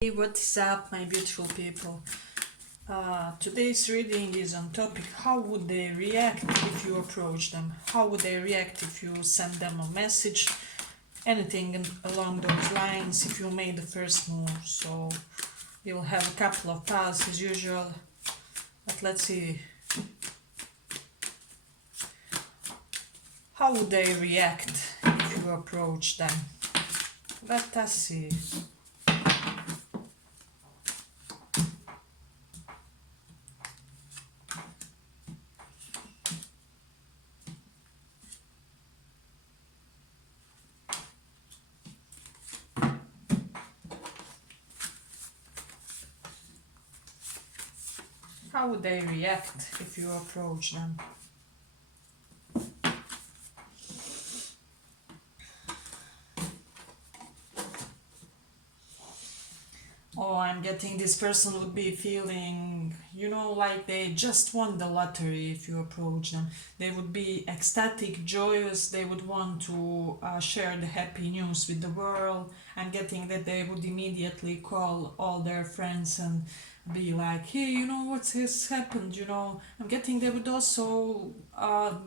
Hey, what is up, my beautiful people? Today's reading is on topic how would they react if you approach them? How would they react if you send them a message? Anything along those lines if you made the first move. So you'll have a couple of piles as usual. But let's see. How would they react if you approach them? Let us see. How would they react if you approach them? Oh, I'm getting this person would be feeling, like they just won the lottery if you approach them. They would be ecstatic, joyous, they would want to share the happy news with the world. I'm getting that they would immediately call all their friends and be like, hey, what has happened, I'm getting they would also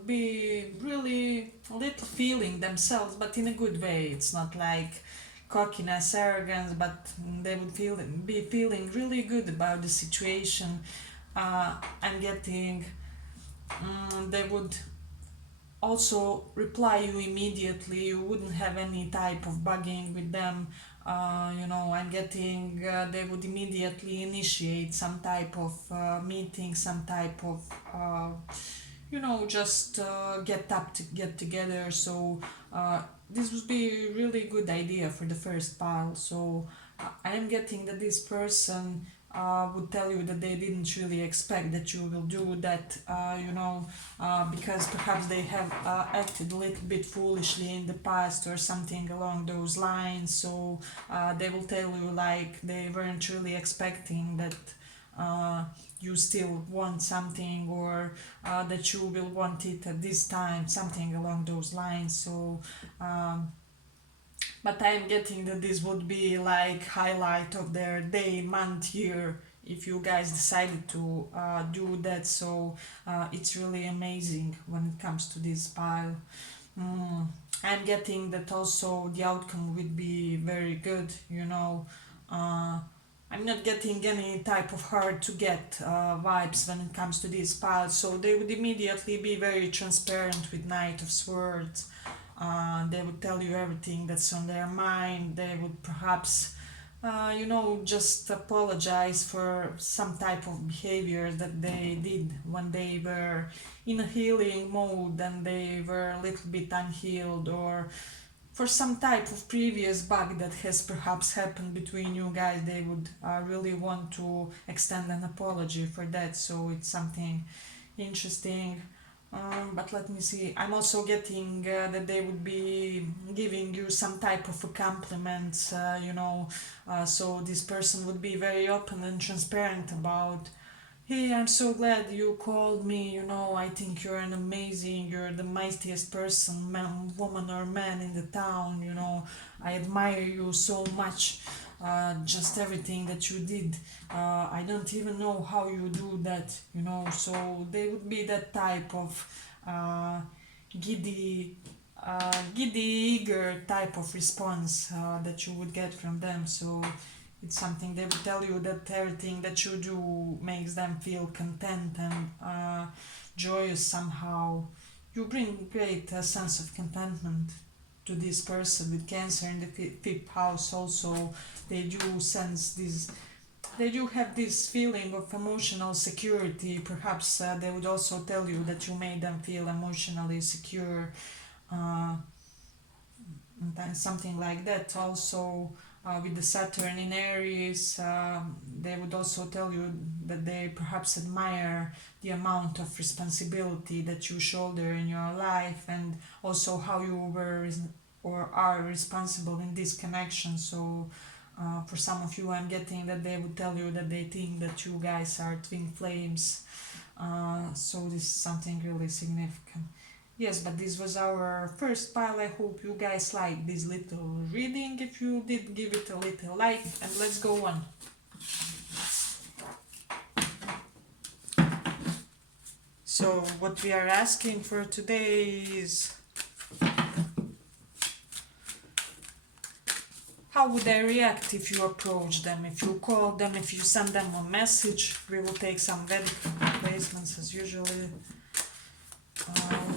be really little feeling themselves, but in a good way. It's not like cockiness, arrogance, but they would be feeling really good about the situation. I'm getting they would also reply you immediately. You wouldn't have any type of bugging with them. I'm getting they would immediately initiate some type of meeting, some type of just get together. So this would be a really good idea for the first pile. So I am getting that this person would tell you that they didn't really expect that you will do that, because perhaps they have acted a little bit foolishly in the past or something along those lines. So they will tell you like they weren't really expecting that you still want something, or that you will want it at this time, something along those lines. So but I'm getting that this would be like highlight of their day, month, year if you guys decided to do that. So it's really amazing when it comes to this pile. mm. I'm getting that also the outcome would be very good. uh, I'm not getting any type of hard to get vibes when it comes to this pile. So they would immediately be very transparent with Knight of Swords. They would tell you everything that's on their mind. They would perhaps, just apologize for some type of behavior that they did when they were in a healing mode and they were a little bit unhealed, or for some type of previous bug that has perhaps happened between you guys. They would really want to extend an apology for that. So it's something interesting. But let me see. I'm also getting that they would be giving you some type of a compliment, so this person would be very open and transparent about, hey, I'm so glad you called me. I think you're an amazing, you're the mightiest person, man, woman, or man in the town. I admire you so much. Just everything that you did. I don't even know how you do that. So they would be that type of uh, giddy, eager type of response that you would get from them. So it's something they will tell you that everything that you do makes them feel content and joyous somehow. You bring great sense of contentment to this person with Cancer in the fifth house. Also, they do sense this. They do have this feeling of emotional security. Perhaps they would also tell you that you made them feel emotionally secure. Uh, and something like that. Also, with the Saturn in Aries, they would also tell you that they perhaps admire the amount of responsibility that you shoulder in your life, and also how you were or are responsible in this connection. So, for some of you, I'm getting that they would tell you that they think that you guys are twin flames. So, this is something really significant. Yes, but this was our first pile. I hope you guys like this little reading. If you did, give it a little like, and let's go on. So what we are asking for today is, how would they react if you approach them, if you call them, if you send them a message? We will take some Vedic placements as usually.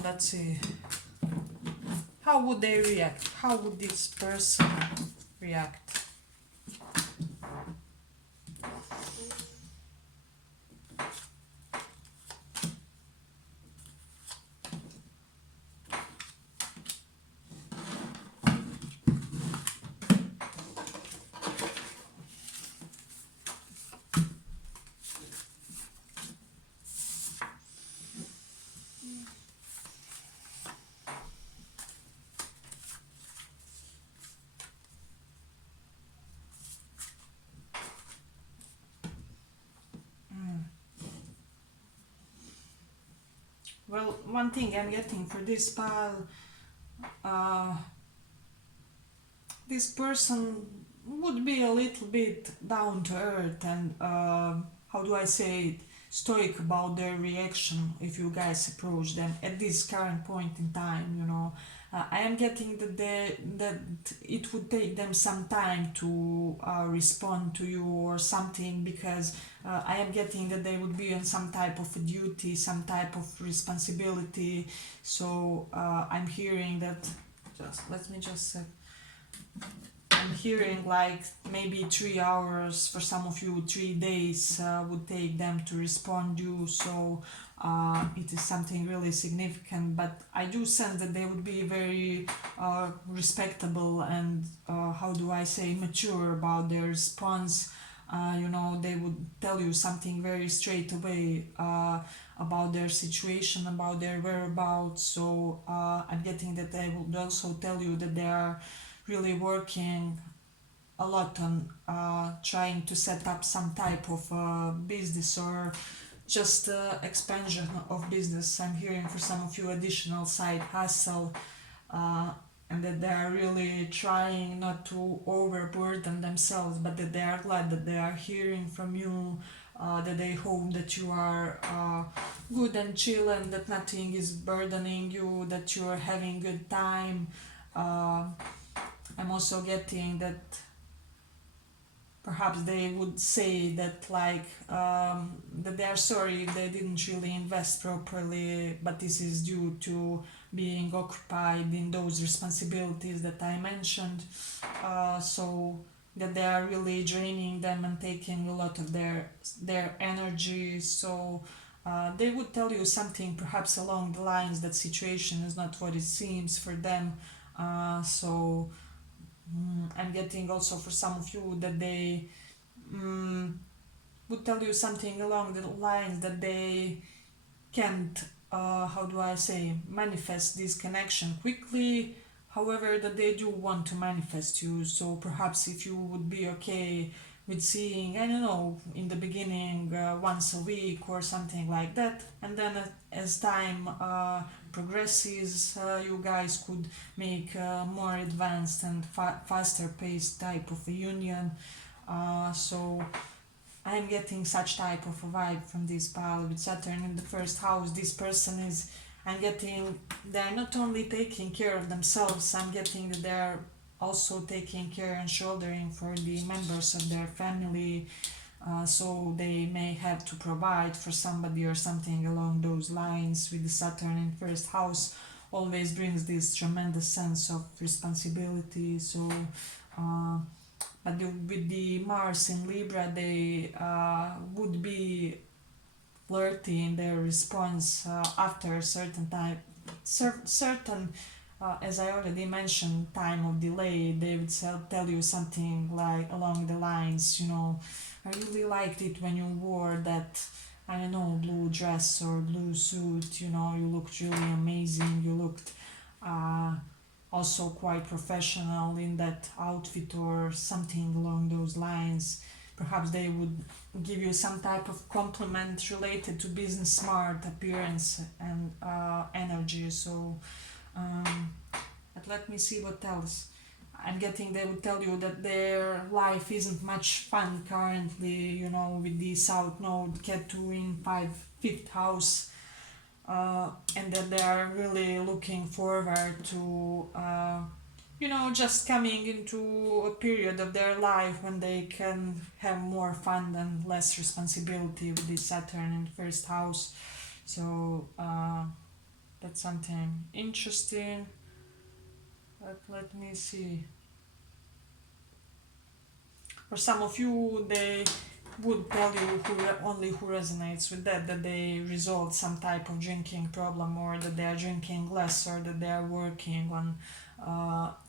Let's see. How would they react? How would this person react? Well, one thing I'm getting for this pile, uh, this person would be a little bit down to earth and, how do I say it, stoic about their reaction if you guys approach them at this current point in time, you know. I am getting that it would take them some time to respond to you or something, because I am getting that they would be on some type of a duty, some type of responsibility. So I'm hearing that. Just let me just. I'm hearing like maybe 3 hours for some of you, 3 days would take them to respond you. So it is something really significant. But I do sense that they would be very respectable and, how do I say, mature about their response. You know, they would tell you something very straight away about their situation, about their whereabouts. So I'm getting that they would also tell you that they are really working a lot on trying to set up some type of business, or just expansion of business. I'm hearing for some of you additional side hustle, uh, and that they are really trying not to overburden themselves, but that they are glad that they are hearing from you, that they hope that you are good and chill and that nothing is burdening you, that you are having good time. Uh, I'm also getting that perhaps they would say that, like, that they are sorry if they didn't really invest properly, but this is due to being occupied in those responsibilities that I mentioned. So that they are really draining them and taking a lot of their energy. So they would tell you something perhaps along the lines that situation is not what it seems for them. So I'm getting also for some of you that they mm, would tell you something along the lines that they can't, how do I say, manifest this connection quickly. However, that they do want to manifest you. So perhaps if you would be okay with seeing, I don't know, in the beginning once a week or something like that, and then as time progresses, you guys could make more advanced and faster paced type of a union. So I'm getting such type of a vibe from this pile with Saturn in the first house. This person is, I'm getting, they're not only taking care of themselves, I'm getting that they're also taking care and shouldering for the members of their family. So they may have to provide for somebody or something along those lines. With the Saturn in first house, always brings this tremendous sense of responsibility. So uh, but with the Mars in Libra, they would be flirty in their response after a certain time, certain, as I already mentioned, time of delay. They would tell you something like along the lines, you know, I really liked it when you wore that, I don't know, blue dress or blue suit. You know, you looked really amazing. You looked uh, also quite professional in that outfit or something along those lines. perhaps they would give you some type of compliment related to business smart, appearance, and energy. So but let me see what else. I'm getting they would tell you that their life isn't much fun currently, with the South Node Ketu in fifth house, and that they are really looking forward to, just coming into a period of their life when they can have more fun and less responsibility with the Saturn in first house. So that's something interesting. But let me see. For some of you, they would tell you who resonates with that they resolved some type of drinking problem, or that they are drinking less, or that they are working on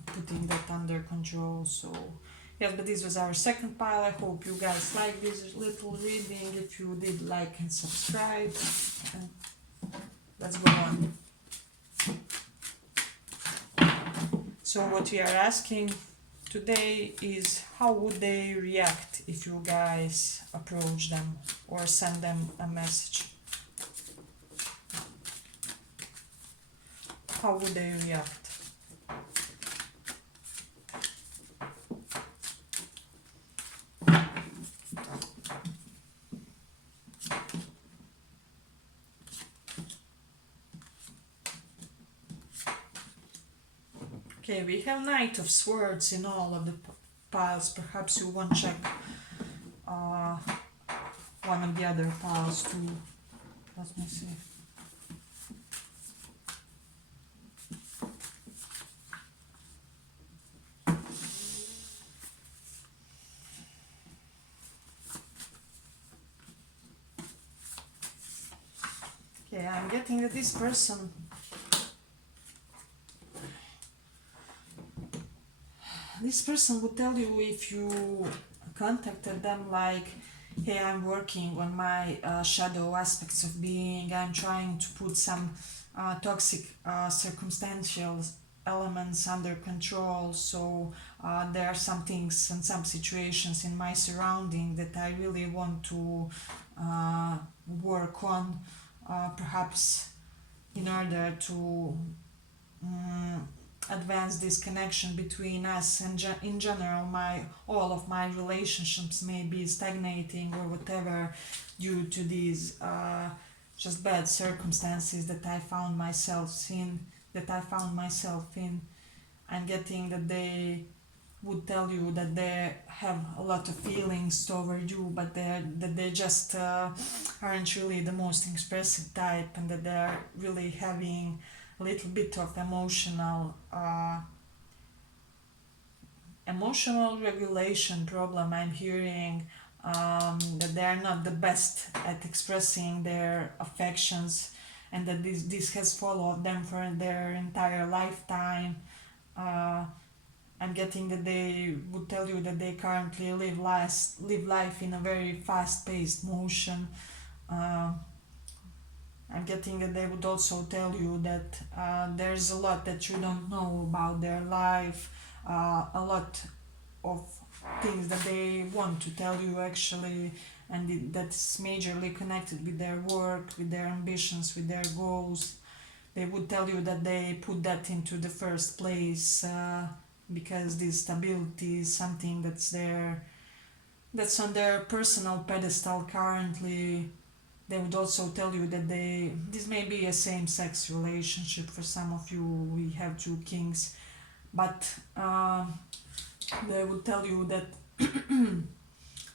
putting that under control. So yes, but this was our second pile. I hope you guys like this little reading. If you did, like and subscribe, and let's go on. So what we are asking today is, how would they react if you guys approach them or send them a message? How would they react? Okay, we have Knight of Swords in all of the piles. Perhaps you want to check one of the other piles too. Let me see. Okay, I'm getting that this person would tell you, if you contacted them, like, hey, I'm working on my shadow aspects of being, I'm trying to put some toxic circumstantial elements under control, so there are some things and some situations in my surrounding that I really want to work on, perhaps in order to advance this connection between us, and in general all of my relationships may be stagnating or whatever, due to these just bad circumstances that I found myself in. I'm getting that they would tell you that they have a lot of feelings toward you, but they just aren't really the most expressive type, and that they're really having a little bit of emotional regulation problem. I'm hearing that they are not the best at expressing their affections, and that this has followed them for their entire lifetime. I'm getting that they would tell you that they currently live life in a very fast-paced motion. I'm getting that they would also tell you that there's a lot that you don't know about their life, a lot of things that they want to tell you actually, and that's majorly connected with their work, with their ambitions, with their goals. They would tell you that they put that into the first place because this stability is something that's on their personal pedestal currently. They would also tell you that this may be a same-sex relationship. For some of you, we have two kings, but they would tell you that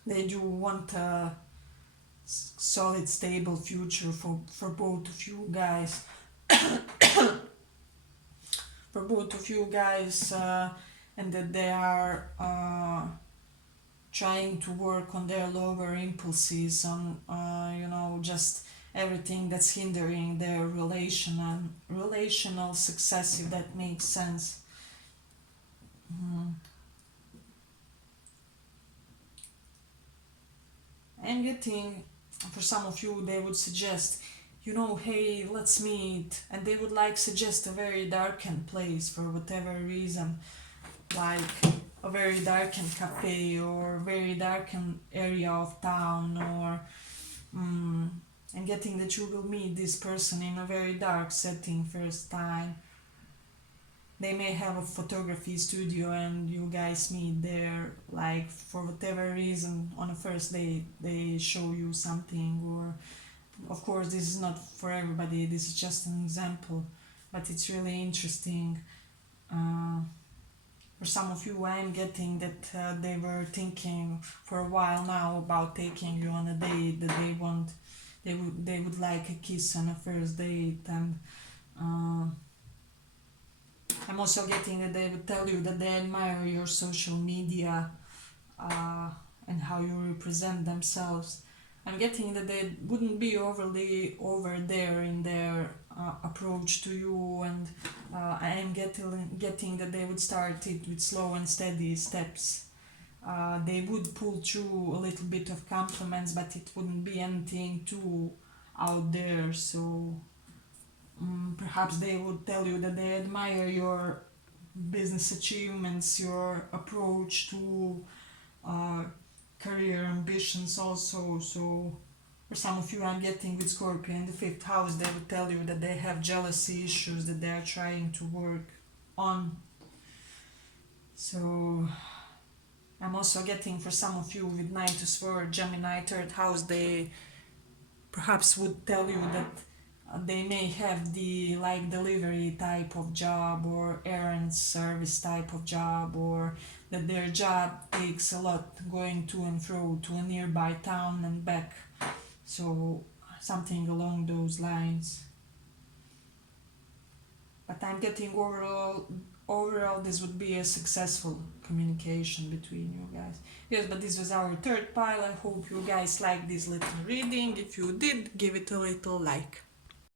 they do want a solid, stable future for both of you guys. For both of you guys, and that they are trying to work on their lower impulses, on just everything that's hindering their relational success, if that makes sense. I'm getting, for some of you, they would suggest, hey, let's meet, and they would suggest a very darkened place for whatever reason, like a very darkened cafe or very darkened area of town, or and getting that you will meet this person in a very dark setting first time. They may have a photography studio and you guys meet there, like for whatever reason on the first day they show you something. Or of course this is not for everybody, this is just an example, but it's really interesting. For some of you, I'm getting that they were thinking for a while now about taking you on a date, that they would like a kiss on a first date. And I'm also getting that they would tell you that they admire your social media and how you represent themselves. I'm getting that they wouldn't be overly over there in their approach to you, and I am getting that they would start it with slow and steady steps. They would pull through a little bit of compliments, but it wouldn't be anything too out there. So perhaps they would tell you that they admire your business achievements, your approach to career ambitions also. So for some of you, I'm getting with Scorpio in the fifth house, they would tell you that they have jealousy issues that they are trying to work on. So I'm also getting for some of you with Knight of Swords, Gemini third house, they perhaps would tell you that they may have the like delivery type of job or errand service type of job, or that their job takes a lot going to and fro to a nearby town and back. So something along those lines. But I'm getting overall this would be a successful communication between you guys. Yes, but this was our third pile. I hope you guys liked this little reading. If you did, give it a little like.